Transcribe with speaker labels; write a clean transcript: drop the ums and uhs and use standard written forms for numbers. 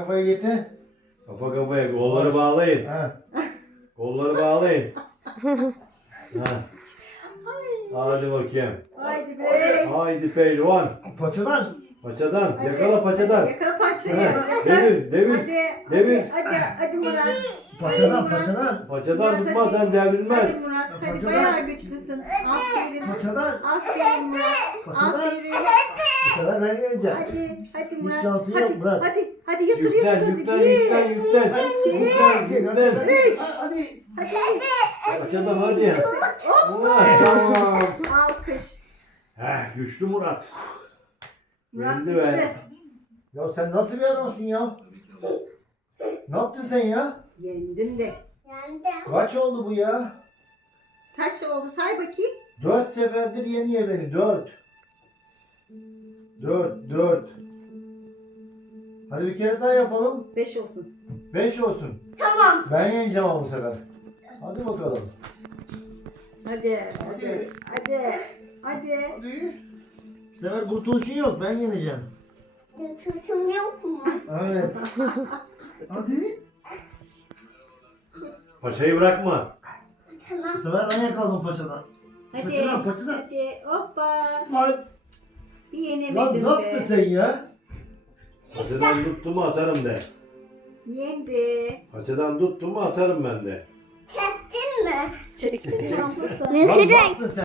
Speaker 1: kafaya getir.
Speaker 2: Kafa kafaya kolları bağlayın.
Speaker 1: Ha.
Speaker 2: Kolları bağlayın. Ha. Hadi bakayım.
Speaker 3: Haydi be.
Speaker 2: Haydi pehlivan.
Speaker 1: Paçadan.
Speaker 2: Paçadan.
Speaker 3: Hadi,
Speaker 2: Yakala paçadan.
Speaker 3: hadi, yakala paçayı.
Speaker 2: Ha, devir, devir.
Speaker 3: Hadi,
Speaker 2: Devir.
Speaker 3: hadi Murat.
Speaker 1: Paçadan,
Speaker 3: Murat.
Speaker 1: paçadan.
Speaker 2: Paçadan
Speaker 3: Murat,
Speaker 2: tutmazsan
Speaker 3: hadi.
Speaker 2: devrilmez.
Speaker 3: Hadi Murat, hadi
Speaker 1: Paçadan.
Speaker 3: bayağı güçlüsün. Aferin.
Speaker 1: Paçadan.
Speaker 3: Aferin Murat.
Speaker 1: Paçadan.
Speaker 3: Aferin.
Speaker 1: Bu sefer ben yeneceğim.
Speaker 3: Hadi
Speaker 1: Hiç
Speaker 3: Murat.
Speaker 1: şansın yok
Speaker 3: Hadi,
Speaker 1: Murat.
Speaker 3: hadi yatır
Speaker 2: Yüklen,
Speaker 3: yatır hadi.
Speaker 2: yüklen,
Speaker 3: Bir.
Speaker 2: yüklen, yüklen.
Speaker 3: İki.
Speaker 2: Yüklen, yüklen.
Speaker 3: Üç.
Speaker 1: Hadi.
Speaker 3: Hadi.
Speaker 2: Paçadan hadi.
Speaker 3: Hoppa. Alkış.
Speaker 2: Heh, güçlü Murat.
Speaker 3: Murat
Speaker 2: Yendi
Speaker 3: güçlü.
Speaker 2: be.
Speaker 1: Ya sen nasıl bir adamsın ya? Ne yaptın sen ya?
Speaker 3: Yendim de.
Speaker 1: Kaç oldu bu ya?
Speaker 3: Kaç oldu say bakayım.
Speaker 1: 4 seferdir yeniyor beni. 4. 4. Hadi bir kere daha yapalım.
Speaker 3: 5 olsun.
Speaker 1: 5 olsun.
Speaker 4: Tamam.
Speaker 1: Ben yeneceğim ama bu sefer. Hadi bakalım.
Speaker 3: Hadi.
Speaker 1: Hadi.
Speaker 3: Hadi. Hadi.
Speaker 1: Hadi. Bu sefer kurtuluşun yok. Ben yeneceğim.
Speaker 4: Götürsün yok mu?
Speaker 1: Evet. Hadi.
Speaker 2: Paçayı bırakma.
Speaker 4: Tamam.
Speaker 1: Bu sefer ben yakaladım paçadan.
Speaker 3: Hadi.
Speaker 1: Paçadan, paçadan.
Speaker 3: Hadi. Hoppa.
Speaker 1: Lan,
Speaker 3: Bir yenemedim
Speaker 1: lan ne
Speaker 3: be.
Speaker 1: yaptın sen ya?
Speaker 2: Paçadan tuttu mu atarım de.
Speaker 3: Yendi.
Speaker 2: Paçadan tuttu mu atarım ben de.
Speaker 4: Çektin mi?
Speaker 3: Çekti.
Speaker 1: Lan ne yaptın sen?